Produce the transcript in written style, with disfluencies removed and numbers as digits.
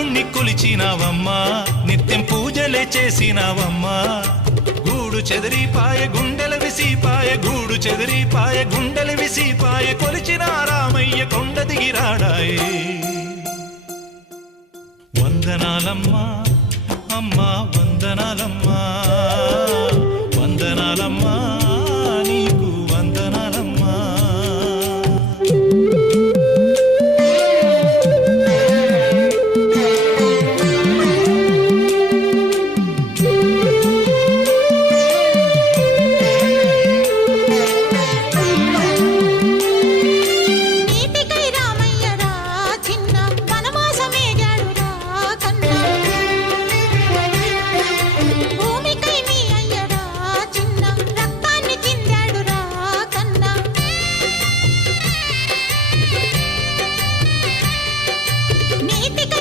రాముణ్ణి కొలిచినావమ్మా నిత్యం పూజలే చేసినావమ్మా గూడు చెదిరిపాయ గుండెల విసిపాయ గూడు చెదిరిపాయ గుండెల విసిపాయ కొలిచిన రామయ్య కొండ దిగిరాడాయే వందనాలమ్మా అమ్మా వందనాలమ్మా వందనాలమ్మా